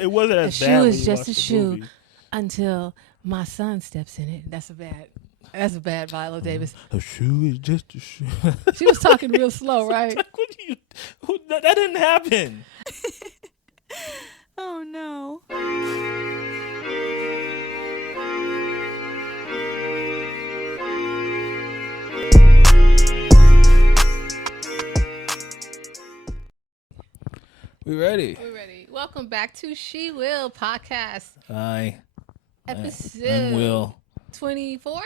It wasn't A as shoe bad when is you just watched a the shoe movie. until my son steps in it. That's a bad Viola Davis. A shoe is just a shoe. She was talking real slow, right? Like, that didn't happen. Oh no. We ready? We're ready. Welcome back to She Will Podcast, Aye. episode I'm Will. 24.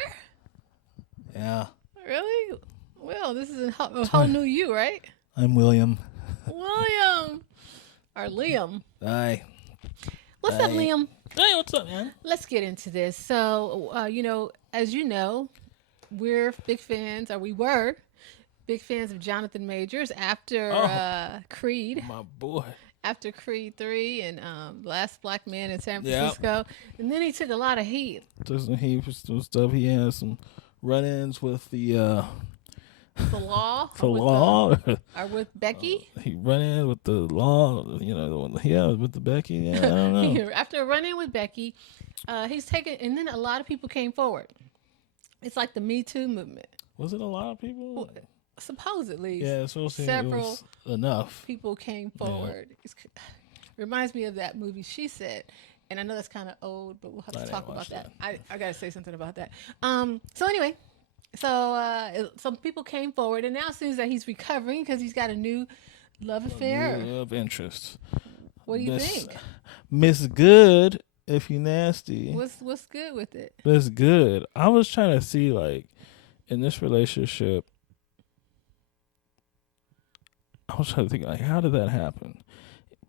Yeah. Really? Well, this is a whole new you, right? I'm William. William or Liam. Aye. What's up, Liam? Hey, what's up, man? Let's get into this. So, as you know, we're big fans, or we were big fans of Jonathan Majors after Creed. My boy. After Creed 3 and Last Black Man in San Yep. Francisco. And then he took a lot of heat. Just he was some stuff. He had some run-ins with the The law? the law. Or with Becky? He run in with the law. You know, with the Becky. Yeah, I don't know. After running with Becky, he's taken, and then a lot of people came forward. It's like the Me Too movement. Was it a lot of people? Well, supposedly, Yeah, so several enough. people came forward. It reminds me of that movie She Said, and I know that's kind of old, but we'll have to talk about that. I got to say something about that. So anyway, some people came forward, and now it seems that he's recovering because he's got a new love affair. Love interest. What do you think? Miss Good, if you nasty. What's good with it? Miss Good. I was trying to see, like, in this relationship, I was trying to think, like, how did that happen?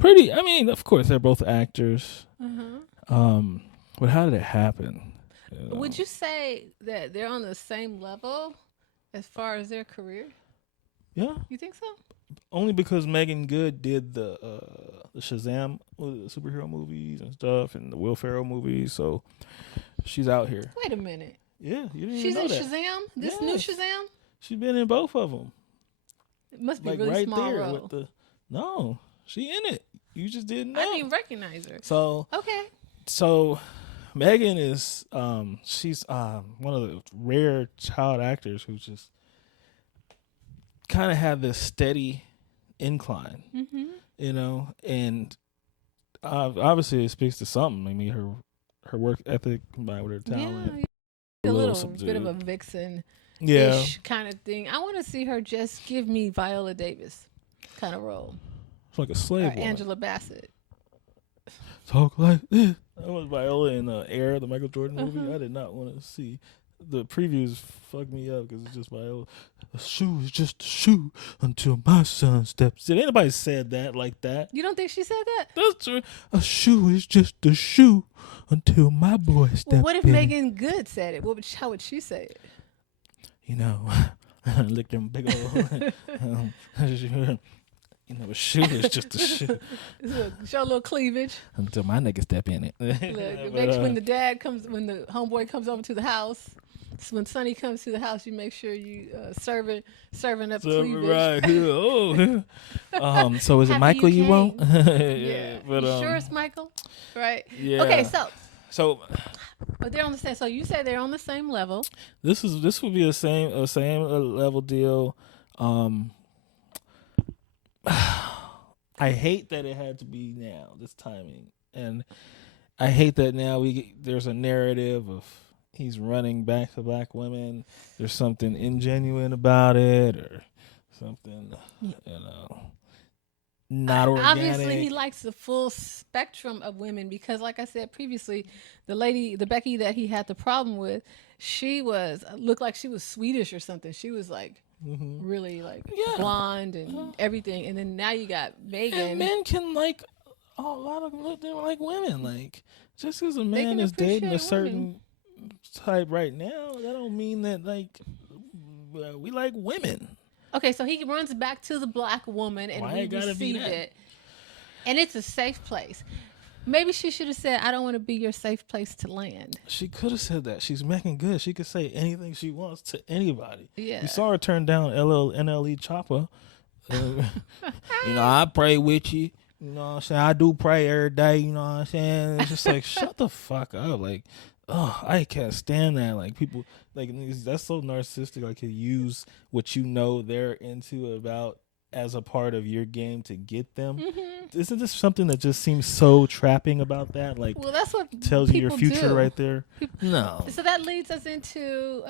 I mean, of course, they're both actors. But how did it happen? You know? Would you say that they're on the same level as far as their career? Yeah. You think so? Only because Megan Good did the Shazam superhero movies and stuff, and the Will Ferrell movies, so she's out here. Wait a minute. Yeah, you didn't She's even know in that. Shazam? This new Shazam? She's been in both of them. It must be Like really right small there role. with the. No, she in it. You just didn't know. I didn't even recognize her. So Okay. Megan is she's one of the rare child actors who just kind of had this steady incline, you know, and obviously it speaks to something. I mean, her work ethic combined with her talent, A little subdued. bit of a vixen yeah, kind of thing. I want to see her just give me Viola Davis kind of role. it's like a slave Or woman. Angela Bassett. Talk like this. That was Viola in Air, the Michael Jordan movie. I did not want to see. The previews fucked me up because it's just Viola. A shoe is just a shoe until my son steps in. Anybody said that like that? You don't think she said that? That's true. A shoe is just a shoe until my boy steps in. Well, what if Megan Good said it? How would she say it? You know, lick them big old. You know, a shoe is just a shoe Show a little cleavage. until my nigga step in it. Look, make sure when the homeboy comes over to the house, when Sonny comes to the house, you make sure you serving up cleavage. Right. So is it Happy Michael you came. want? Yeah. But You sure it's Michael? Right. yeah. Okay, So but they're on the same. So you say they're on the same level. this would be a same level deal. I hate that it had to be now, this timing, and I hate that now there's a narrative of he's running back to black women. There's something ingenuine about it, or something, you know, not organic. Obviously, he likes the full spectrum of women because, like I said previously, the Becky that he had the problem with, she looked like she was Swedish or something. She was like really like blonde and everything. And then now you got Megan. And men can like a lot of they like women. Like just because a man can is dating a appreciate certain type right now, that don't mean that like we like women. Okay, so he runs back to the black woman and Why we it gotta be receive that? it. And it's a safe place. Maybe she should have said, I don't want to be your safe place to land. She could have said that. She's making good. She could say anything she wants to anybody. Yeah. You saw her turn down NLE Chopper. You know, I pray with you. You know what I'm saying? I do pray every day. You know what I'm saying? It's just like, shut the fuck up. Like, oh, I can't stand that. Like, people, like, that's so narcissistic. Like, you use what you know they're into about as a part of your game to get them. Isn't this something that just seems so trapping about that? Like, Well, that's what tells you your people future do. right there. No. So that leads us into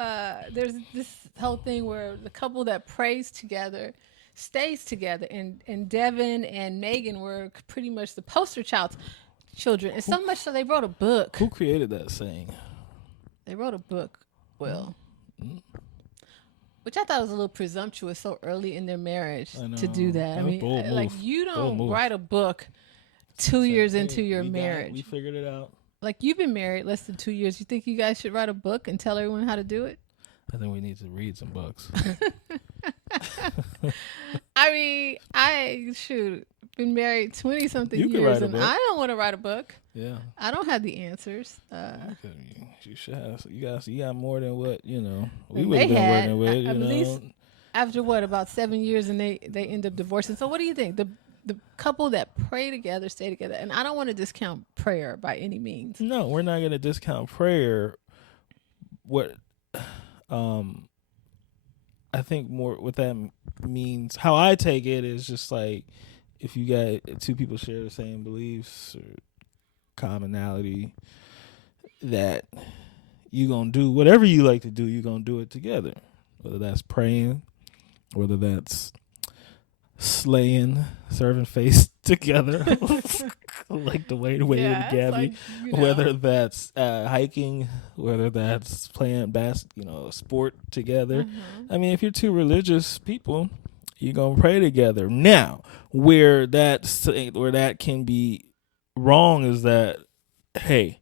there's this whole thing where the couple that prays together stays together, and Devin and Megan were pretty much the poster children, and so much so they wrote a book. Who created that saying? They wrote a book. Well, which I thought was a little presumptuous so early in their marriage to do that. I mean, like, you don't write a book 2 years into your marriage. We figured it out. Like, you've been married less than 2 years. You think you guys should write a book and tell everyone how to do it? I think we need to read some books. I mean, been married 20 something years, and I don't want to write a book. Yeah, I don't have the answers. You should have. You got more than what we would have been working with. At least after about 7 years, and they end up divorcing. So what do you think? The couple that pray together stay together, and I don't want to discount prayer by any means. No, we're not going to discount prayer. What I think more what that means, how I take it, is just like, if you got two people share the same beliefs or commonality, that you gonna do whatever you like to do, you're gonna do it together. Whether that's praying, whether that's slaying, serving face together, like the way with Gabby, like, whether that's hiking, whether that's playing sport together. I mean, if you're two religious people, you're gonna pray together. Now, where that can be wrong is that, hey,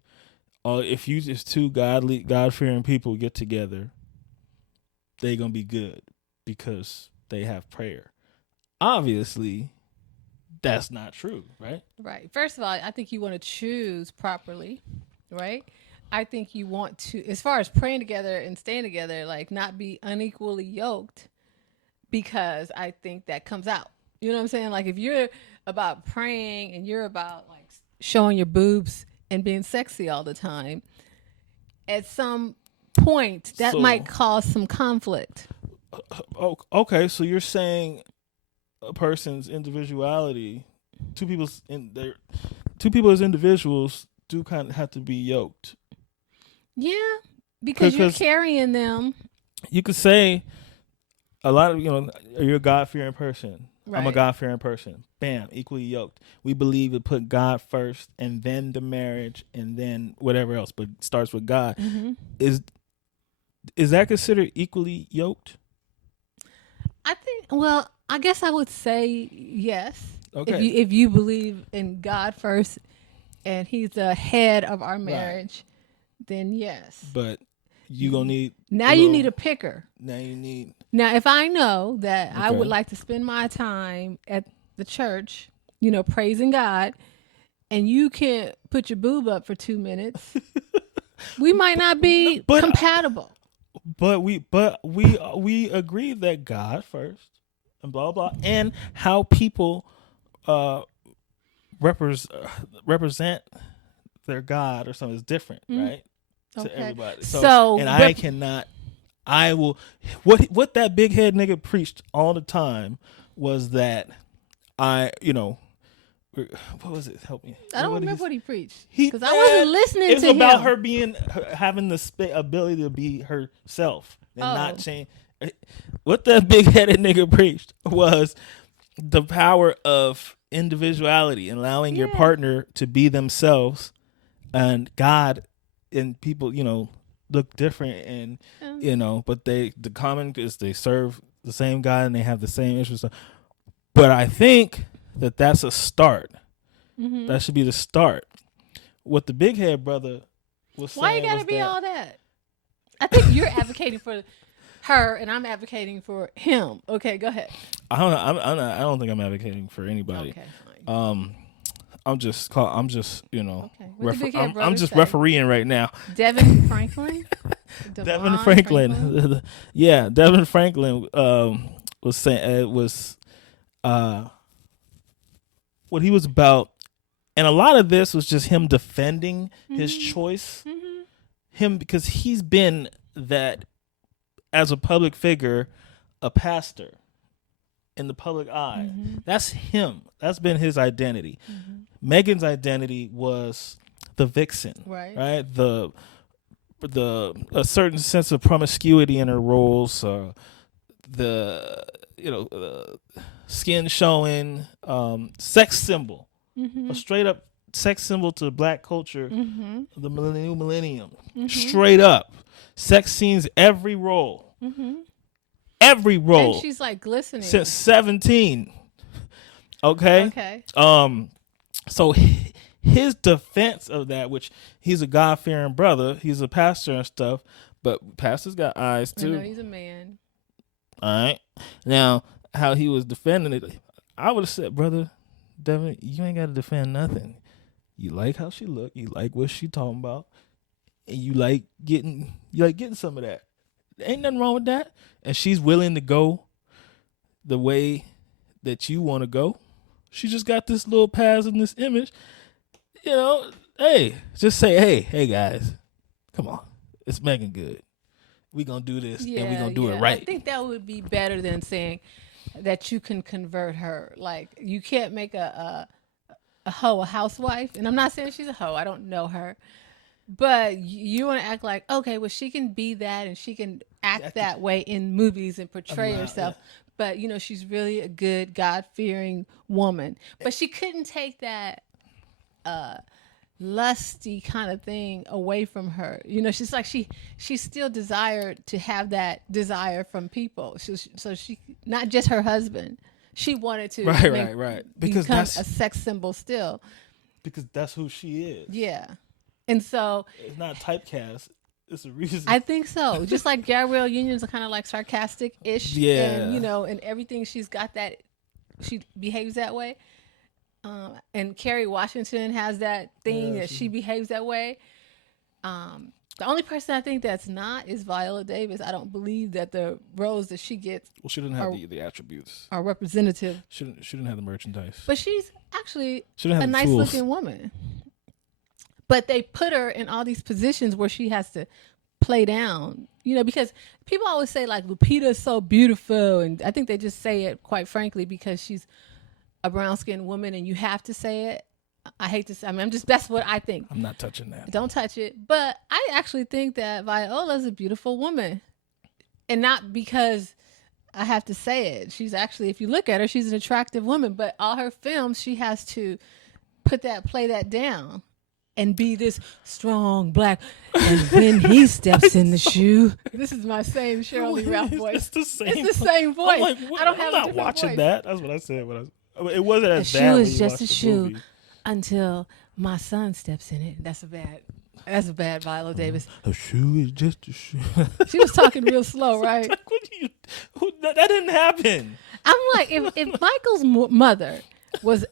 if you just two God-fearing people get together, they're gonna be good because they have prayer. Obviously, that's not true, right? Right. First of all, I think you want to choose properly, right? I think you want to, as far as praying together and staying together, like, not be unequally yoked, because I think that comes out. You know what I'm saying? Like, if you're about praying and you're about, like, showing your boobs and being sexy all the time, at some point that might cause some conflict. Okay, so you're saying a person's individuality, two people as individuals do kind of have to be yoked. Yeah, because you're carrying them. You could say a lot of you're a God-fearing person. Right. I'm a God-fearing person. Bam, equally yoked. We believe it put God first, and then the marriage, and then whatever else, but starts with God. Is that considered equally yoked? I guess I would say yes. Okay. If you believe in God first, and He's the head of our marriage, then yes. But you gonna need you need a picker. Now if I know that I would like to spend my time at the church, praising God, and you can't put your boob up for 2 minutes, we might not be compatible. But we agree that God first, and blah blah, and how people represent their God or something is different, right? To everybody. So and I will. What that big head nigga preached all the time was that what was it? Help me. I don't remember what he preached, because I wasn't listening to him. It's about her having the ability to be herself and not change. What that big headed nigga preached was the power of individuality, and allowing your partner to be themselves, and God and people, look different, and but the common is they serve the same God and they have the same interests. But I think that's a start. That should be the start. What the big head brother was saying. Why you gotta be all that? I think you're advocating for her, and I'm advocating for him. Okay, go ahead. I don't think I'm advocating for anybody. Okay, fine. I'm just Okay. I'm just refereeing right now. Devin Franklin. Devin Franklin. Yeah, Devin Franklin was saying it was what he was about, and a lot of this was just him defending his choice. Him, because he's been that as a public figure, a pastor in the public eye. That's him. That's been his identity. Megan's identity was the vixen, right? The a certain sense of promiscuity in her roles, the skin showing, sex symbol, a straight up sex symbol to black culture, the new millennium, straight up sex scenes every role. Every role. And she's like glistening. Since 17. Okay. So his defense of that, which he's a God-fearing brother, he's a pastor and stuff, but pastors got eyes too. I know he's a man. All right. Now, how he was defending it, I would have said, brother Devin, you ain't got to defend nothing. You like how she look, you like what she talking about, and you like getting some of that. Ain't nothing wrong with that. And she's willing to go the way that you want to go. She just got this little past and this image. Hey, just say, hey guys, come on. It's Megan Good. We gonna do this and we gonna do it right. I think that would be better than saying that you can convert her. Like, you can't make a hoe a housewife. And I'm not saying she's a hoe. I don't know her. But you want to act like, okay, well, she can be that and she can act that way in movies and portray herself. But, she's really a good, God-fearing woman. But she couldn't take that lusty kind of thing away from her. She's like, she still desired to have that desire from people. So she, not just her husband. She wanted to right. Because become a sex symbol still. Because that's who she is. Yeah. And so it's not typecast. It's a reason. I think so. Just like Gabrielle Union's kind of like sarcastic-ish. Yeah. And, and everything, she's got that, she behaves that way. And Kerry Washington has that thing that she behaves that way. The only person I think that's not is Viola Davis. I don't believe that the roles that she gets. Well, she didn't have the attributes. Are representative. She didn't have the merchandise. But she's actually a nice-looking woman. But they put her in all these positions where she has to play down, because people always say like Lupita's so beautiful, and I think they just say it quite frankly because she's a brown-skinned woman, and you have to say it. I hate to say, that's what I think. I'm not touching that. Don't touch it. But I actually think that Viola's a beautiful woman, and not because I have to say it. She's actually, if you look at her, she's an attractive woman. But all her films, she has to play that down. And be this strong black, and when he steps in the shoe, this is my same Shirley Ralph voice. It's the same voice. Like, I don't have I'm not watching voice. That. That's what I said. It wasn't as bad. A shoe is just a shoe until my son steps in it. That's a bad Viola Davis. A shoe is just a shoe. She was talking real slow, right? That didn't happen. I'm like, if Michael's mother was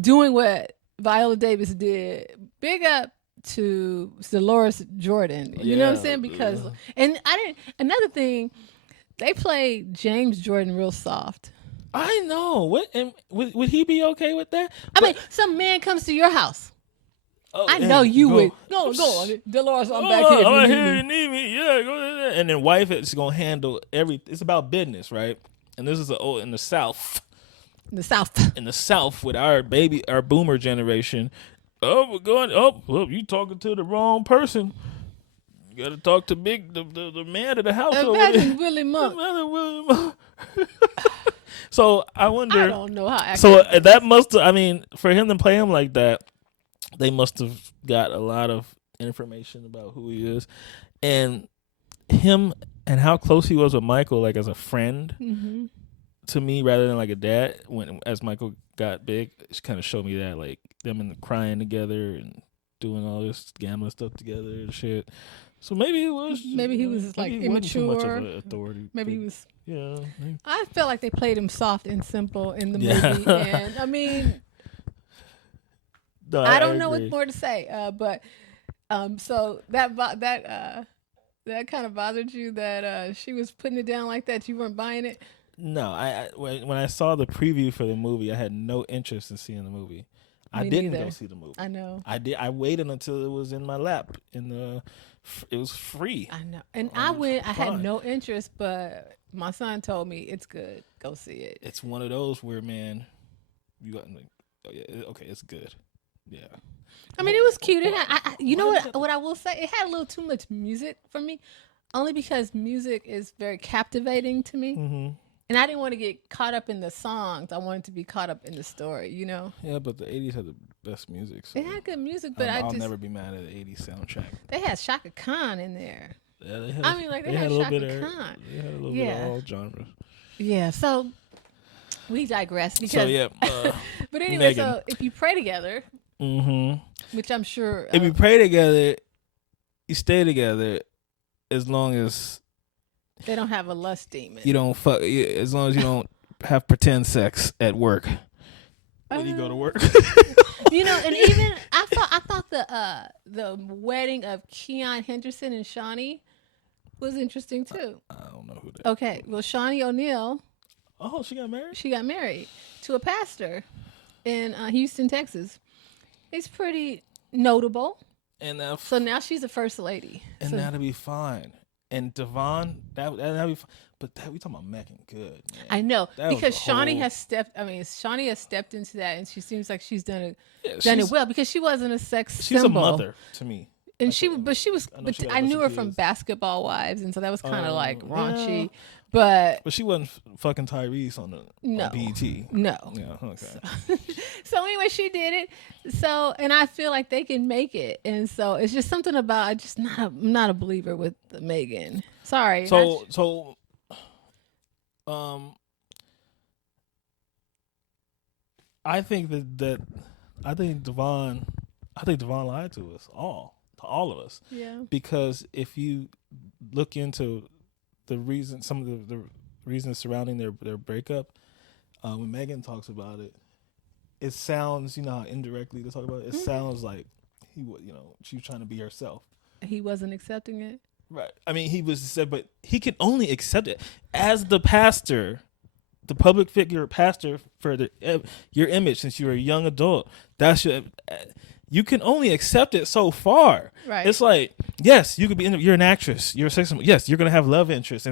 doing what Viola Davis did, big up to Dolores Jordan. You know what I'm saying? Because another thing, they played James Jordan real soft. I know. What, and would he be okay with that? Some man comes to your house. I know you would. Go on. Dolores, I'm back here. I'm here. You need me. Yeah, go ahead. And then wife is gonna handle it's about business, right? And this is in the South. In the South with our boomer generation. Oh, we're going. Oh, well, you talking to the wrong person. You got to talk to the man of the house. Imagine Willie Monk. So I wonder. I don't know how. So that must have. For him to play him like that, they must have got a lot of information about who he is, and him, and how close he was with Michael, like as a friend. Mm-hmm. To me, rather than like a dad, as Michael got big, it kind of showed me that, like them and crying together and doing all this gambling stuff together and shit. So maybe he was like immature. Much of an authority. Maybe he was. Yeah. Maybe. I felt like they played him soft and simple in the movie, and no, I don't know what more to say. But so that kind of bothered you that she was putting it down like that. You weren't buying it. No, when I saw the preview for the movie, I had no interest in seeing the movie. I Me didn't neither. go see the movie. I know. I waited until it was in my lap. It was free. I know. And I had no interest, but my son told me it's good. Go see it. It's one of those where, man, you got like, oh yeah, okay, it's good. Yeah. I mean, it was cute. It had, you know what I will say? It had a little too much music for me, only because music is very captivating to me. Mm-hmm. And I didn't want to get caught up in the songs. I wanted to be caught up in the story, you know? Yeah, but the 80s had the best music. So it had good music, but I'll never be mad at the 80s soundtrack. They had Shaka Khan in there. Yeah, they had, they had Shaka Khan. They had a little bit of all genres. Yeah, so we digress. Because, so, yeah. but anyway, so if you pray together, which I'm sure. If you pray together, you stay together as long as they don't have a lust demon. You don't fuck. As long as you don't have pretend sex at work when you go to work. You know, and even I thought the wedding of Keon Henderson and Shawnee was interesting too. I don't know who that. Okay, well, Shawnee O'Neal. Oh, she got married. She got married to a pastor in Houston, Texas. It's pretty notable. And so now she's the first lady. And that'll be fine. And Devon, that'll be fine. But we talking about Megan good, man. I know. Because Shawnee has stepped into that, and she seems like she's done it well, because she wasn't a sex symbol. She's a mother to me. And I knew her from Basketball Wives, and so that was kind of like raunchy. Yeah. But she wasn't fucking Tyrese on BET. No. Yeah, okay. So anyway, she did it. So, and I feel like they can make it. And so it's just something about, I'm not a believer with Megan. Sorry. I think Devon lied to us all. To all of us. Yeah. Because if you look into some of the reasons surrounding their breakup, when Megan talks about it, it sounds, you know how indirectly they talk about it? It sounds like she was trying to be herself. He wasn't accepting it? Right. I mean, he was said, but he can only accept it as the pastor, the public figure pastor for your image since you're a young adult. You can only accept it so far. Right. It's like, yes, you could be. You're an actress. You're a sex symbol. Yes, you're gonna have love interests,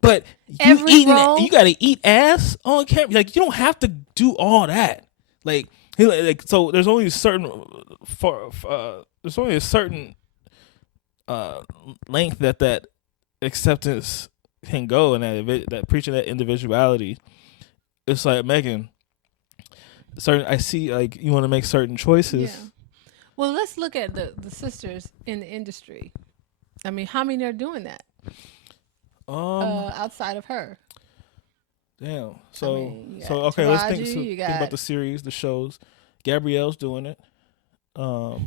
but you gotta eat ass on camera. Like, you don't have to do all that. So there's only a certain length that acceptance can go, and that preaching that individuality. It's like, Megan. I see, like, you want to make certain choices. Yeah. Well, let's look at the sisters in the industry. I mean, how many are doing that? Outside of her. Damn. Okay, let's think about the series, the shows. Gabrielle's doing it. Oh,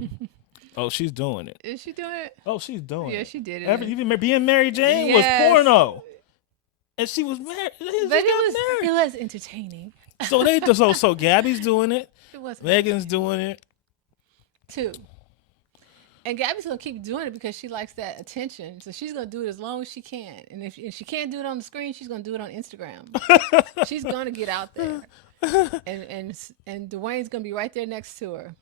she's doing it. Is she doing it? Oh, she's doing it. Yeah, she did it. Even being Mary Jane was porno. And she was married. It was entertaining. So Gabby's doing it. It was. Megan's doing it. Too. And Gabby's gonna keep doing it because she likes that attention. So she's gonna do it as long as she can. And if she can't do it on the screen, she's gonna do it on Instagram. She's gonna get out there. And Dwayne's gonna be right there next to her.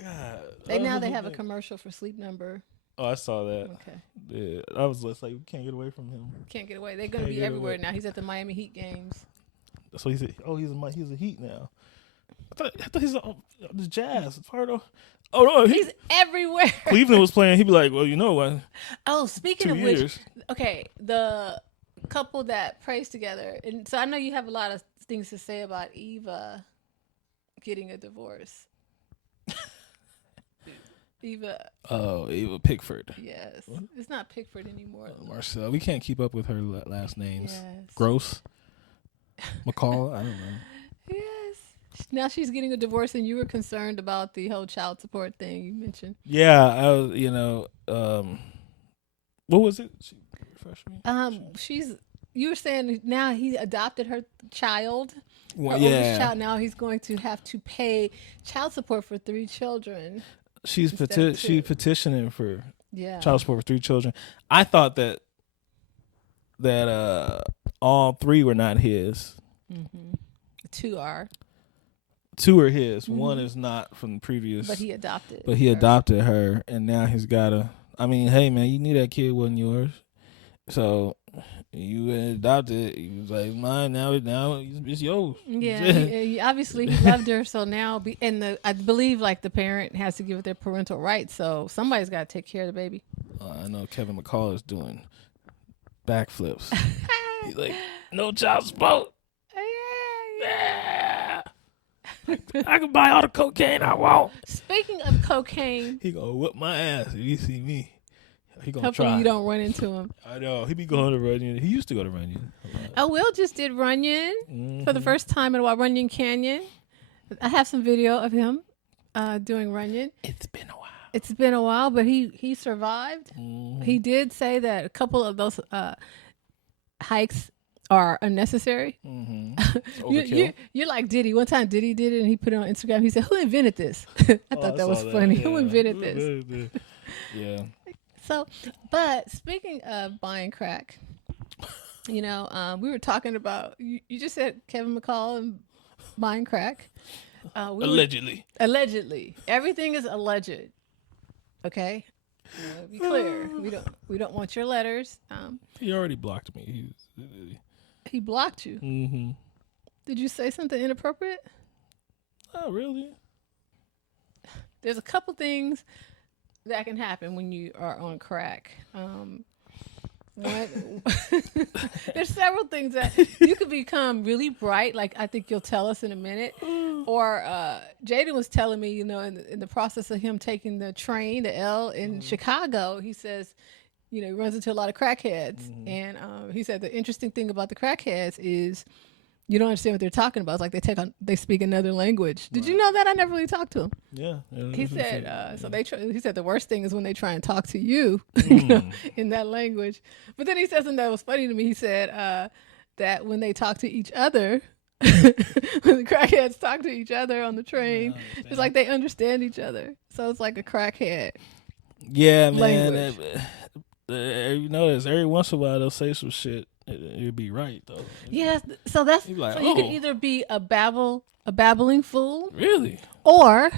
God. They have a commercial for Sleep Number. Oh, I saw that. Okay. Yeah, I was just like, we can't get away from him. Can't get away. They're gonna be everywhere now. He's at the Miami Heat games. So he's a Heat now. I thought he's the Jazz. Part of. Oh no, he's everywhere. Cleveland was playing. He'd be like, well, you know what? Oh, speaking of which, okay, the couple that prays together, and so I know you have a lot of things to say about Eva getting a divorce. Eva. Oh, Eva Pickford. Yes, what? It's not Pickford anymore. Marcel. We can't keep up with her last names. Yes. Gross. McCall. I don't know. Yes. Now she's getting a divorce, and you were concerned about the whole child support thing you mentioned. Yeah, I was. What was it? Refresh me. You were saying now he adopted her child. Well, yeah. Child. Now he's going to have to pay child support for 3 children. She's petitioning for child support for 3 children. I thought that that all 3 were not his. Mm-hmm. 2 are. 2 are his. Mm-hmm. 1 is not from the previous. But he adopted. But he adopted her, and now he's got a. I mean, hey man, you knew that kid wasn't yours, so you adopted. He was like mine. Now it's yours. Yeah, he obviously he loved her. So now, I believe like the parent has to give it their parental rights. So somebody's got to take care of the baby. I know Kevin McCall is doing backflips. He's like, no child support. Yeah. I can buy all the cocaine I want. Speaking of cocaine, he gonna whip my ass if you see me. He gonna hopefully try. you don't run into him. I know he be going to Runyon. He used to go to Runyon. Oh, Will just did Runyon for the first time in a while. Runyon Canyon. I have some video of him doing Runyon. It's been a while. It's been a while, but he survived. Mm-hmm. He did say that a couple of those hikes are unnecessary. Mm-hmm. You're like Diddy. One time Diddy did it and he put it on Instagram. He said, "Who invented this?" I thought that was funny. Yeah. Who invented this? Yeah. So, but speaking of buying crack, we were talking about, you just said Kevin McCall and buying crack. Allegedly. Allegedly. Everything is alleged. Okay? Be clear. We don't want your letters. He already blocked me. He blocked you. Mm-hmm. Did you say something inappropriate? Not really. There's a couple things that can happen when you are on crack. There's several things that you could become really bright. Like I think you'll tell us in a minute. Or Jaden was telling me, in the process of him taking the train, the L in Chicago, he says, he runs into a lot of crackheads. Mm-hmm. And he said the interesting thing about the crackheads is you don't understand what they're talking about. It's like they speak another language. Did you know that? I never really talked to him. Yeah. He said, he said the worst thing is when they try and talk to you, in that language. But then he said something that was funny to me. He said that when they talk to each other, when the crackheads talk to each other on the train, it's like they understand each other. So it's like a crackhead. Yeah, man. You notice every once in a while they'll say some shit. It'd be right though. Yeah, so that's like, so you can either be a babbling fool, really, or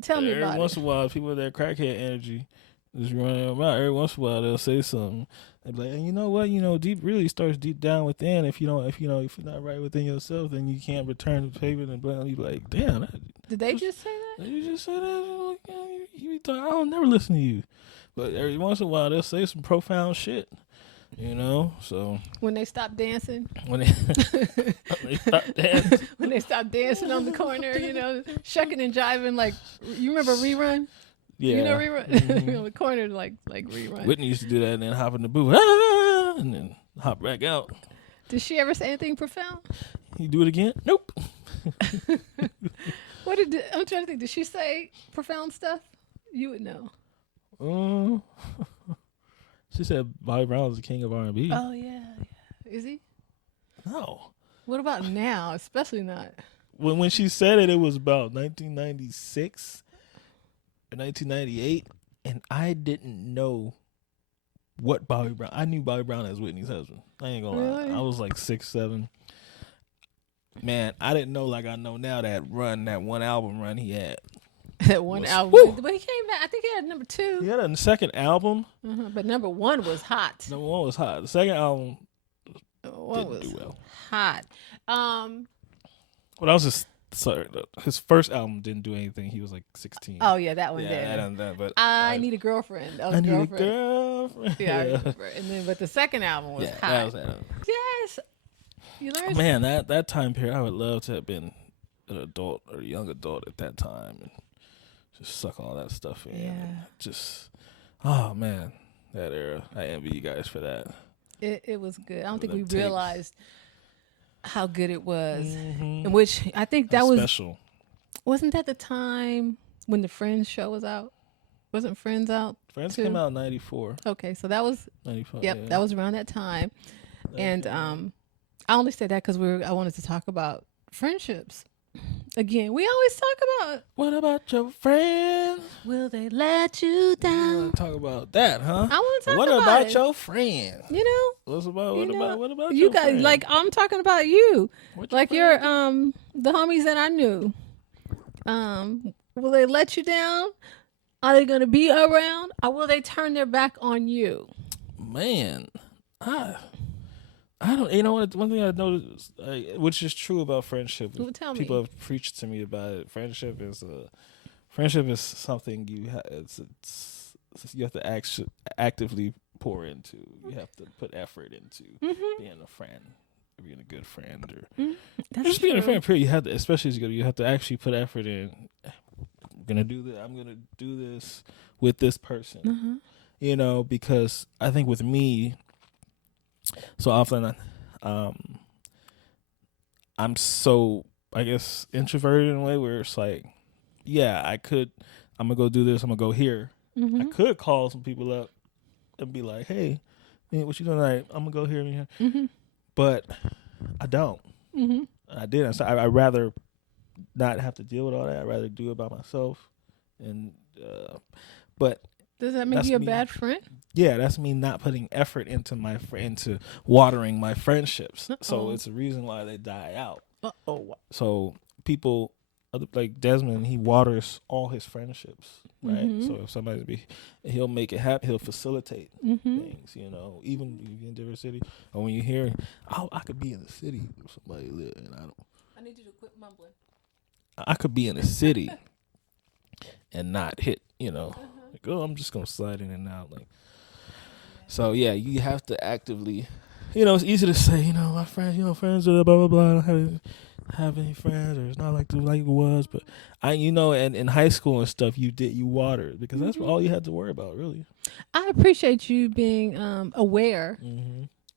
tell me about it. Every once in a while, people with that crackhead energy just running them out. Every once in a while, they'll say something. They'll be like, and you know what? Deep really starts deep down within. If you're not right within yourself, then you can't return the favor. And blame. You like, damn. Did they just say that? Did you just say that? I don't never listen to you. But every once in a while, they'll say some profound shit. So when they stop dancing, when they stop dancing on the corner, shucking and jiving, like you remember Rerun? Yeah, Rerun. Mm-hmm. On the corner, like Rerun. Whitney used to do that and then hop in the booth, and then hop back out. Did she ever say anything profound? You do it again? Nope. I'm trying to think. Did she say profound stuff? You would know. She said Bobby Brown is the king of R&B. Oh, yeah. Is he? No. What about now? Especially not. When she said it was about 1996 or 1998, and I didn't know what Bobby Brown. I knew Bobby Brown as Whitney's husband. I ain't gonna lie. I was like 6, 7. Man, I didn't know like I know now that one album run he had. That one album. Woo! But he came back. I think he had number 2. He had a second album. But number 1 was hot. Number 1 was hot. The second album didn't do well. Hot. Well, his first album didn't do anything. He was like 16. Oh yeah, that one did. But I Need a Girlfriend. I Need a Girlfriend. Yeah, I remember. And then, but the second album was hot. That was that album. Yes. You learned. Man, that time period, I would love to have been an adult or a young adult at that time and just suck all that stuff in. Yeah. Just, oh man, that era. I envy you guys for that. It was good. I don't think we realized how good it was. Mm-hmm. In which I think that was special. Wasn't that the time when the Friends show was out? Wasn't Friends out? Friends too? came out in 94. Okay, so that was 95. Yep, yeah. that was around that time. And I only said that because I wanted to talk about friendships. Again, we always talk about what about your friends? Will they let you down? You want to talk about that, huh? I want to talk what about about your friend? You know, What about you your guys? friend? Like I'm talking about you, What like friend your the homies that I knew. Will they let you down? Are they gonna be around, or will they turn their back on you? Man, I don't. You know what? One thing I noticed, which is true about friendship, Well, tell me. people have preached to me about it. Friendship is something you have to actively pour into. You have to put effort into being a friend, being a good friend, or just being a friend. Period. You have to, especially as you have to actually put effort in. I'm gonna do this. I'm gonna do this with this person. You know, because I think with me, so often, I'm so, I guess, introverted in a way where it's like, yeah, I'm gonna go do this. I'm gonna go here. I could call some people up and be like, hey, what you doing tonight? I'm gonna go here and here. But I don't. I didn't. So I'd rather not have to deal with all that. I'd rather do it by myself. And but does that make you a bad friend? Yeah, that's me not putting effort into into watering my friendships. So it's a reason why they die out. So people like Desmond, he waters all his friendships, right? So if he'll make it happen. He'll facilitate things, you know. Even if you're in a different city, or when you hear, "Oh, I could be in the city where somebody live," and I need you to quit mumbling. I could be in a city and not hit, you know. Like, oh, I'm just gonna slide in and out, like. So yeah, you have to actively, you know. It's easy to say, you know, my friends, friends are blah blah blah. I don't have any friends, or it's not like it was. But and in high school and stuff, you watered because that's all you had to worry about, really. I appreciate you being aware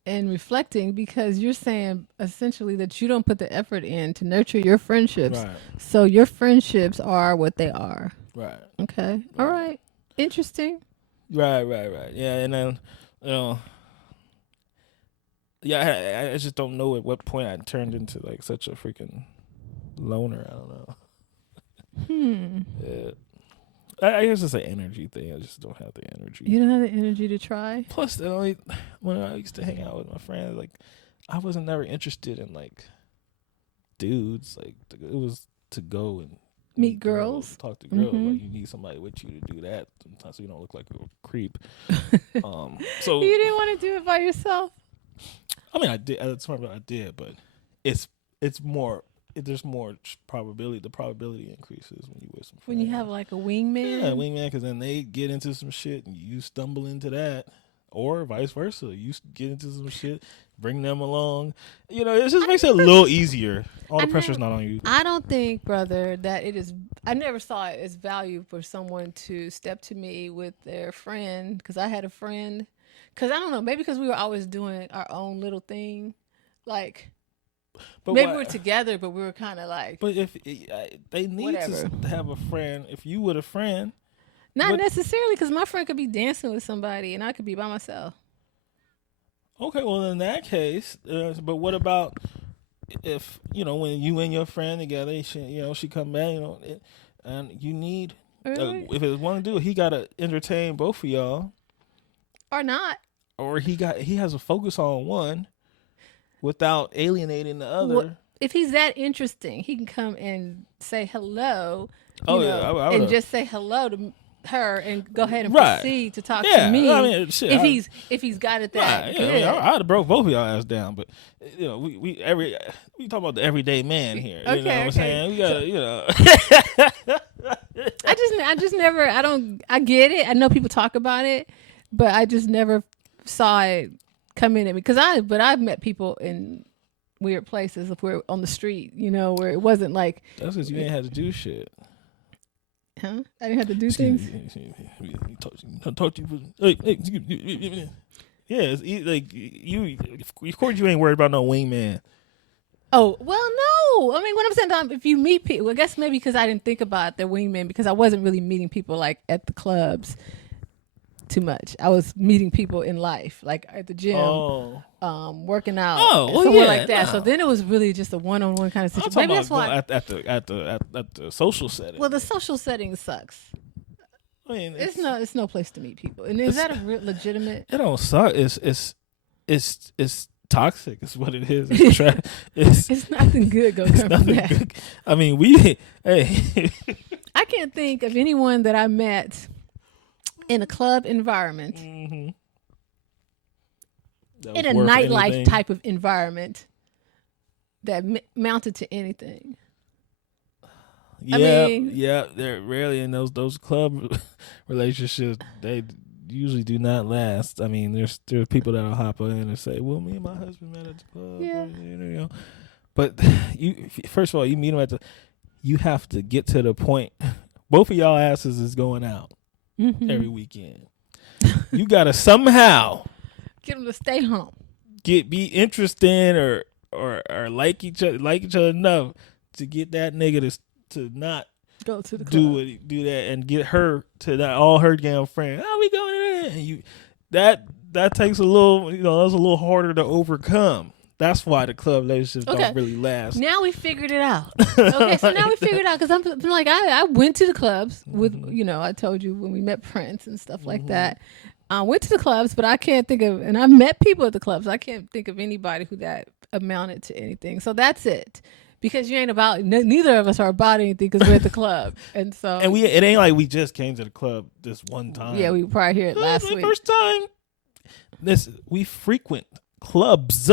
and reflecting, because you're saying essentially that you don't put the effort in to nurture your friendships. Right. So your friendships are what they are. Right. Okay. Right. All right. Interesting. Right. Yeah, and then, I just don't know at what point I turned into like such a freaking loner. I don't know. Yeah. I guess it's an energy thing. I just don't have the energy. You don't have the energy to try? Plus, when I used to hang out with my friends, like, I wasn't never interested in, like, dudes. Like, it was to go and meet girls. Talk to girls. Like, you need somebody with you to do that sometimes so you don't look like a creep. So you didn't want to do it by yourself? I mean, I did. I did, but it's more. There's more probability. The probability increases when you with some friends. When you have like a wingman? Yeah, wingman, because then they get into some shit and you stumble into that. Or vice versa. You get into some shit, bring them along. You know, it just makes it a little easier. All the pressure's not on you. I don't think, brother, that it is. I never saw it as value for someone to step to me with their friend. Because I had a friend. Because I don't know, maybe because we were always doing our own little thing. Like... But maybe we're together, but we were kind of like. But if they need to have a friend, if you were a friend, not necessarily, because my friend could be dancing with somebody and I could be by myself. Okay, well in that case, but what about if when you and your friend together, she come back, and you need if it's one dude, he gotta entertain both of y'all, or not, or he has a focus on one. Without alienating the other. Well, if he's that interesting, he can come and say hello. And just say hello to her and go ahead and proceed to talk to me. I mean, shit, if he's got it that right, good. I'd have broke both of y'all ass down, but we talk about the everyday man here. Okay, you know what I'm saying? We gotta, I just never. I get it. I know people talk about it, but I just never saw it come in at me, but I've met people in weird places if we're on the street, where it wasn't like. That's because you ain't had to do shit. Huh? I didn't have to do things. Talk to you. Hey, yeah, it's like you. Of course, you ain't worried about no wingman. Oh well, no. I mean, what I'm saying, if you meet people, I guess maybe because I didn't think about the wingman because I wasn't really meeting people like at the clubs. Too much. I was meeting people in life, like at the gym, working out, somewhere like that. No. So then it was really just a one-on-one kind of situation. Maybe that's why at the social setting. Well, the social setting sucks. I mean, it's no place to meet people. And is that a real legitimate? It don't suck. It's toxic. It's what it is. It's it's nothing good going from that. Good. I mean, hey. I can't think of anyone that I met in a club environment, mm-hmm. in a nightlife type of environment that mounted to anything. Yeah, they're rarely in those club relationships. They usually do not last. I mean, there's people that'll hop in and say, "Well, me and my husband met at the club." Yeah. You know, but you first of all, you meet them you have to get to the point. Both of y'all asses is going out every weekend. You gotta somehow get them to stay home. Be interested or like each other enough to get that nigga to not go to the club. do that and get her to that all her damn friend. Oh, we going in there. And you that takes a little, that's a little harder to overcome. That's why the club relationships don't really last. Now we figured it out. Okay, so now we figured it out because I'm like I went to the clubs with I told you when we met Prince and stuff like that. I went to the clubs, but I can't think of, and I met people at the clubs. I can't think of anybody who that amounted to anything. So that's it. Because you ain't about, neither of us are about anything because we're at the club. And so. And it ain't like we just came to the club this one time. Yeah, we were probably here last week. First time. We frequent clubs.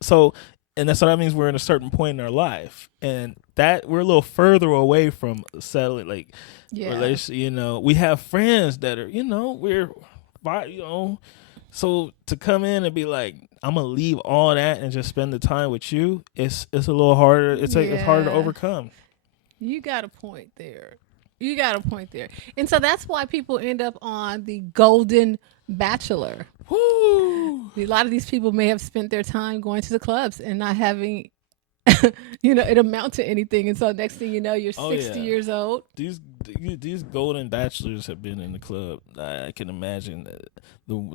So, and that's what that means we're in a certain point in our life. And that we're a little further away from settling, relation, we have friends that are, so to come in and be like, I'm gonna leave all that and just spend the time with you. It's a little harder. It's harder to overcome. You got a point there. And so that's why people end up on the Golden Bachelor. Woo! A lot of these people may have spent their time going to the clubs and not having, it amount to anything. And so next thing you know, you're 60 years old. These Golden Bachelors have been in the club. I can imagine the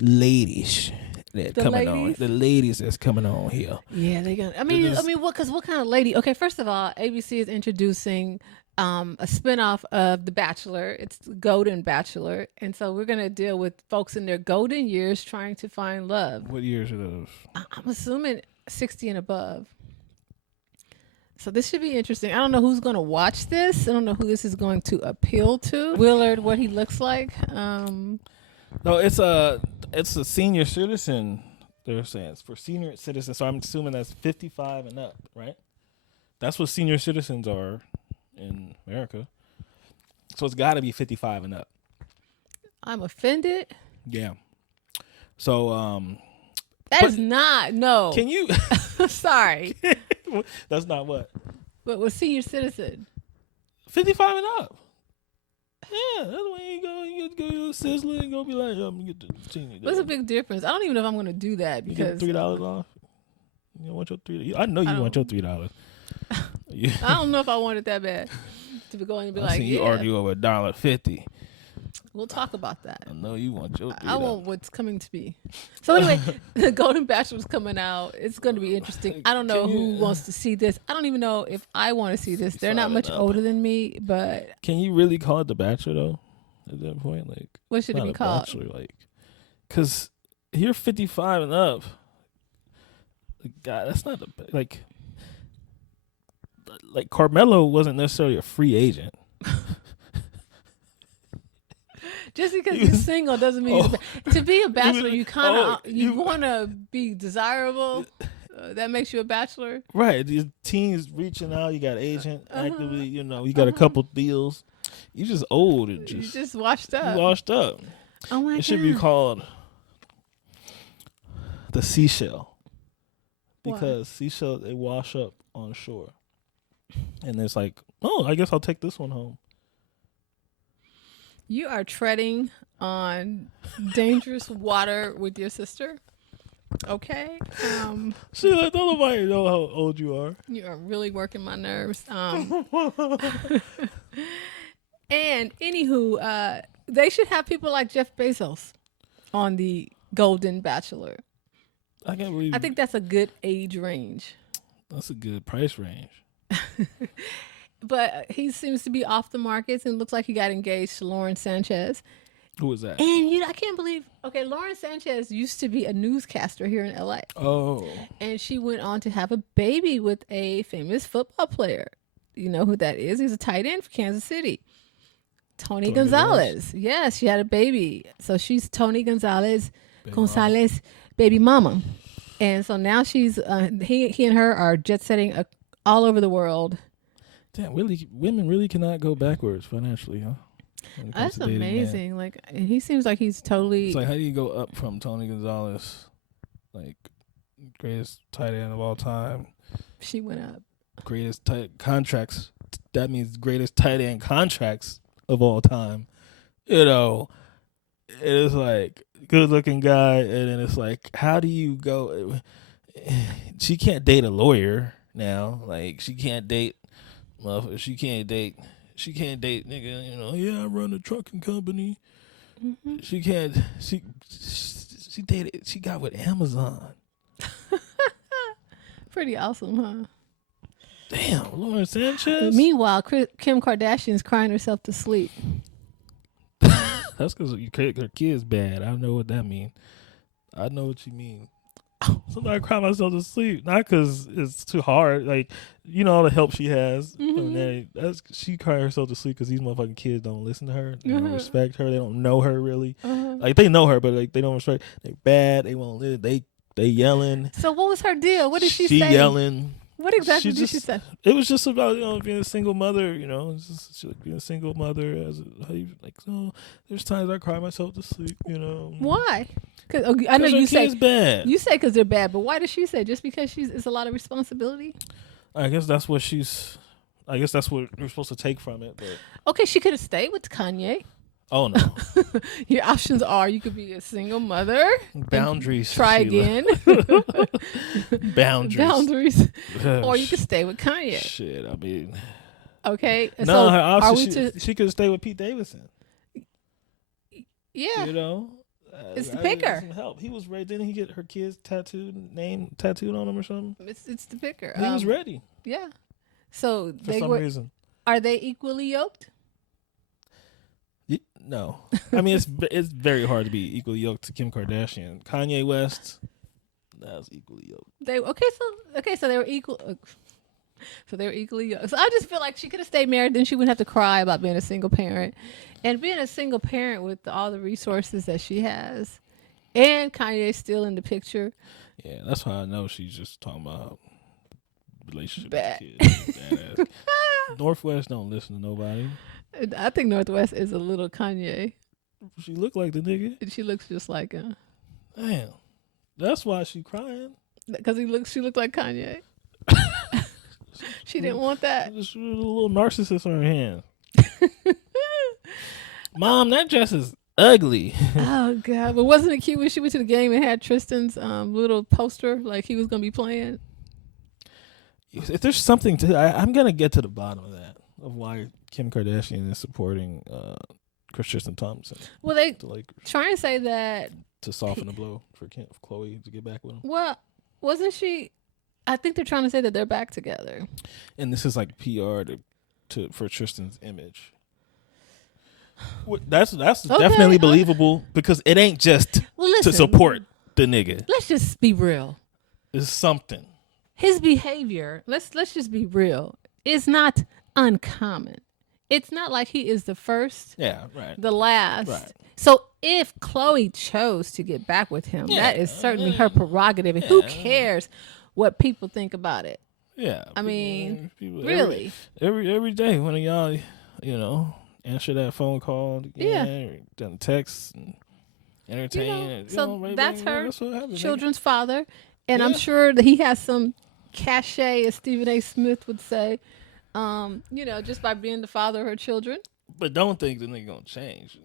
ladies that coming on. The ladies that's coming on here. Yeah, they're gonna. What kind of lady? Okay, first of all, ABC is introducing a spinoff of The Bachelor. It's the Golden Bachelor, and so we're gonna deal with folks in their golden years trying to find love. What years are those? I'm assuming 60 and above. So this should be interesting. I don't know who's going to watch this. I don't know who this is going to appeal to. Willard, what he looks like. No, it's a senior citizen. They're saying it's for senior citizens. So I'm assuming that's 55 and up, right? That's what senior citizens are in America. So it's got to be 55 and up. I'm offended. Yeah. So that's not no. Can you? Sorry. That's not what. But with senior citizen. 55 and up. Yeah, that's when you go. You go to Sizzler and go be like, I'm gonna get the senior. What's a big difference? I don't even know if I'm gonna do that because you get $3 off. You want your $3? I know you want your $3. I don't know if I want it that bad to be going and be like, you argue over $1.50. We'll talk about that. I know you want your $3. I want what's coming to be. So anyway, the Golden Bachelor's coming out. It's going to be interesting. I don't know who wants to see this. I don't even know if I want to see this. They're not much older than me, but can you really call it The Bachelor though? At that point, like, what should it be called? Bachelor, like, because you're 55 and up. God, that's not like Carmelo wasn't necessarily a free agent. Just because you're single doesn't mean to be a bachelor. You kind of you want to be desirable. That makes you a bachelor, right? These teens reaching out. You got agent actively. You got a couple deals. You just old and you just washed up. You washed up. Oh my God! It should be called the seashell because seashell they wash up on shore, and it's like, I guess I'll take this one home. You are treading on dangerous water with your sister. Okay. Sheila, don't nobody know how old you are. You are really working my nerves. And anywho, they should have people like Jeff Bezos on the Golden Bachelor. I can't believe. I think that's a good age range. That's a good price range. but he seems to be off the markets and looks like he got engaged to Lauren Sanchez. Who was that? And I can't believe. Okay, Lauren Sanchez used to be a newscaster here in LA. Oh. And she went on to have a baby with a famous football player. You know who that is? He's a tight end for Kansas City. Tony Gonzalez. Yes, she had a baby. So she's Tony Gonzalez baby mama. And so now she's he and her are jet setting all over the world. Damn, really, women really cannot go backwards financially, huh? That's amazing. Man. Like, he seems like he's totally. It's like, how do you go up from Tony Gonzalez, like greatest tight end of all time? She went up. Greatest contracts. That means greatest tight end contracts of all time. You know, it is like good looking guy, and then it's like, how do you go? She can't date a lawyer now. Like, she can't date. She can't date nigga, you know, yeah, I run a trucking company. Mm-hmm. She can't, she dated, she got with Amazon. Pretty awesome, huh? Damn, Lauren Sanchez. Meanwhile, Kim Kardashian's crying herself to sleep. That's because her kid's bad. I know what that means. I know what you mean. Sometimes I cry myself to sleep, not because it's too hard. Like, you know, all the help she has. Mm-hmm. She cry herself to sleep because these motherfucking kids don't listen to her. They don't respect her. They don't know her really. Like, they know her, but like they don't respect. They're bad. They won't live. They yelling. So what was her deal? What did she say? She yelling. What exactly did she say? It was just about, you know, being a single mother. You know, being a single mother. There's times I cry myself to sleep. You know. Why? Cause I know you say bad. You say because they're bad, but why does she say? Just because it's a lot of responsibility? I guess that's what we're supposed to take from it. But. Okay, she could have stayed with Kanye. Oh no. Your options are you could be a single mother. Boundaries. Try again. Boundaries. Or you could stay with Kanye. Shit, I mean. Okay. No, so her option. She could stay with Pete Davidson. Yeah. You know. It's the picker. Some help. He was ready. Didn't he get her kid's name tattooed on him or something? It's the picker. He was ready. Yeah. So for some reason. Are they equally yoked? No. I mean, it's very hard to be equally yoked to Kim Kardashian. Kanye West, that was equally yoked. So they were equal. So they were equally yoked. So I just feel like she could have stayed married, then she wouldn't have to cry about being a single parent. And being a single parent with all the resources that she has, and Kanye's still in the picture. Yeah, that's why I know she's just talking about relationship bad. with the kid. Northwest don't listen to nobody. I think Northwest is a little Kanye. She look like the nigga. She looks just like him. Damn, that's why she crying. Because she looked like Kanye. She didn't want that. Just a little narcissist on her hand. Mom, that dress is ugly. Oh God! But wasn't it cute when she went to the game and had Tristan's little poster like he was gonna be playing? If there's something to, I'm gonna get to the bottom of that, of why Kim Kardashian is supporting Tristan Thompson. Well, they try and say that to soften the blow for Khloe to get back with him. Well, wasn't she? I think they're trying to say that they're back together. And this is like PR for Tristan's image. That's definitely believable because it ain't just to support the nigga. Let's just be real. It's something. His behavior, let's just be real, is not uncommon. It's not like he is the first, the last. Right. So if Khloe chose to get back with him, that is certainly her prerogative. And who cares what people think about it? Yeah. I mean, really. Every day when y'all, answer that phone call again, then text and entertain. That's her children's father. And I'm sure that he has some cachet, as Stephen A. Smith would say, just by being the father of her children. But don't think the nigga gonna change.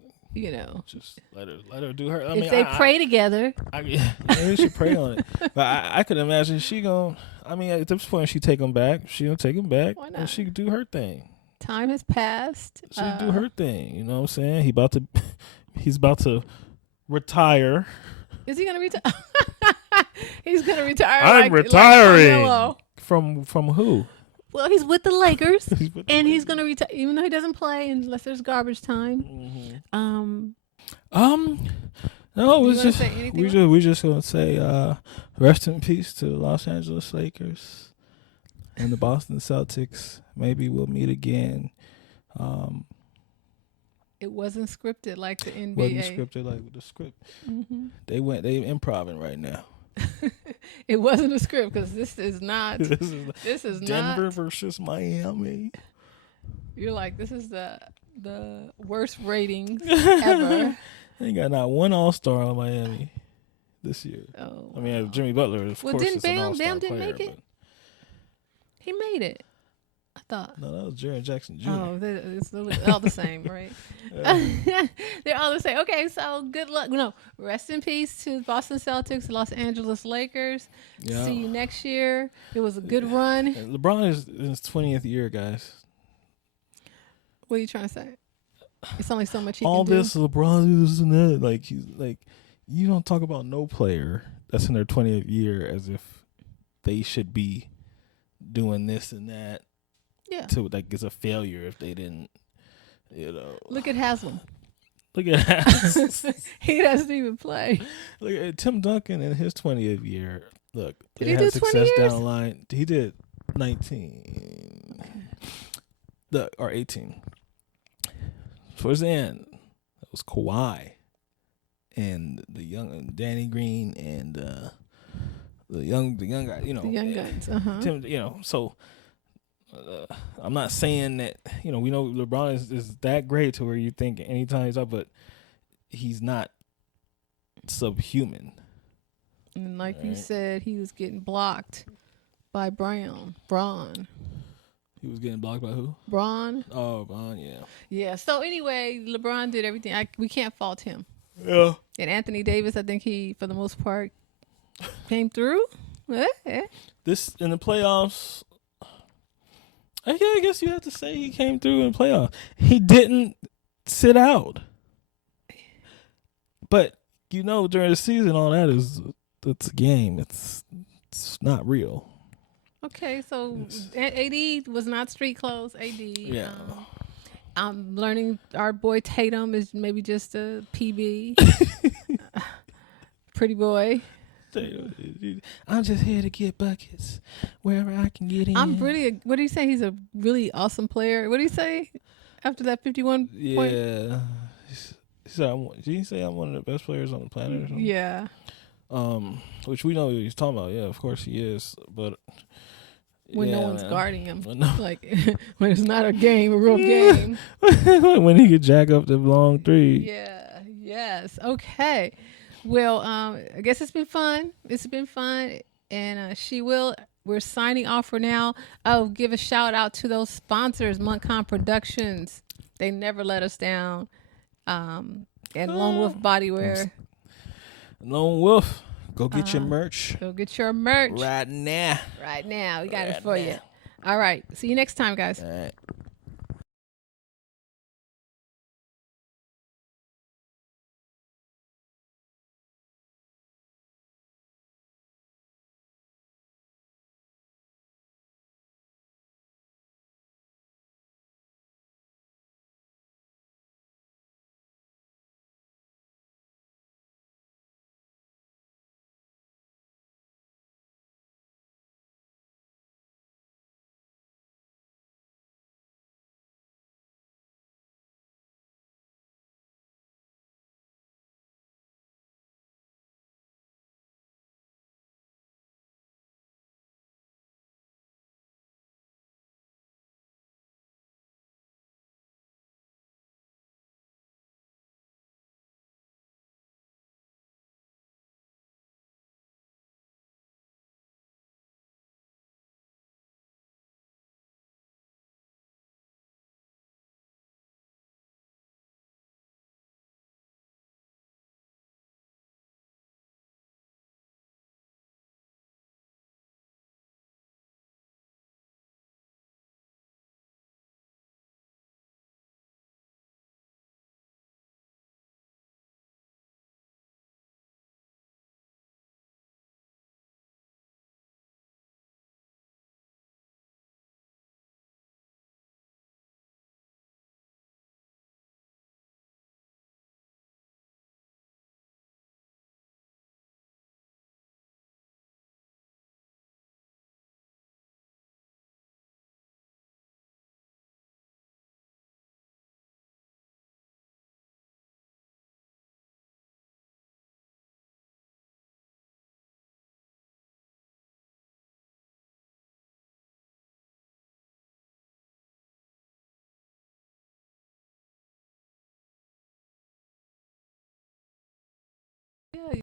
Just let her do her. They pray together. Maybe she pray on it. But I could imagine she gonna. I mean, at this point, she take him back. She gonna take him back, and she could do her thing. Time has passed. She do her thing. You know what I'm saying? He's about to retire. Is he gonna retire? He's gonna retire. I'm retiring. From who? Well, he's with the Lakers, He's with the and he's Lakers. gonna retire, even though he doesn't play unless there's garbage time. Um, No, you it's want to just say anything? we just gonna say rest in peace to the Los Angeles Lakers and the Boston Celtics. Maybe we'll meet again. It wasn't scripted like the Wasn't NBA. scripted like the script. Hmm. They improving right now. It wasn't a script because this is not. This is This is Denver not. versus Miami. You're like, this is the worst ratings ever. They got not one All-Star on Miami this year. Oh, I mean, wow. Jimmy Butler, of Well, course, didn't is an All-Star Bam didn't player, make it? He made it. I thought. but no, that was Jaren Jackson Jr. Oh, it's all the same, right? They're all the same. Okay, so good luck. No, rest in peace to Boston Celtics, Los Angeles Lakers. Yeah. See you next year. It was a good run. And LeBron is in his 20th year, guys. What are you trying to say? It's only so much he All can this LeBron is and that, like he's like, you don't talk about no player that's in their 20th year as if they should be doing this and that. Yeah. To like it's a failure if they didn't, you know. Look at Haslam. Look at that. He doesn't even play. Look at Tim Duncan in his 20th year. Look, Did they he had do 20 success years? down the line. He did 19. Or 18. Towards the end, it was Kawhi and the young Danny Green and the young guy. You know, The young guns. Tim. You know, so. I'm not saying that, you know, we know LeBron is that great to where you think anytime he's up, but he's not subhuman. And like you Right. said, he was getting blocked by Braun. He was getting blocked by who? Braun. Oh, Braun, yeah. Yeah. So anyway, LeBron did everything. We can't fault him. Yeah. And Anthony Davis, I think he, for the most part, came through. This, in the playoffs, I guess you have to say he came through in the playoffs. He didn't sit out. But, you know, during the season, all that it's a game. It's not real. Okay, so AD was not street clothes. AD. Yeah. I'm learning our boy Tatum is maybe just a PB. Pretty boy. I'm just here to get buckets wherever I can get in. What do you say? He's a really awesome player. What do you say after that 51 point? Yeah. He said, did he say I'm one of the best players on the planet or something? Yeah. Which we know what he's talking about. Yeah, of course he is. But When no yeah, one's man. guarding him. When no- Like when it's not a game, a real game. when he could jack up the long three. Yeah. Yes. Okay. Well, I guess it's been fun. And we're signing off for now. Oh, give a shout out to those sponsors, Montcalm Productions. They never let us down. And Lone Wolf Bodywear. Lone Wolf, go get your merch Go get your merch right now. right now. We got it Right for now. you. All right. See you next time, guys. All right. Yeah.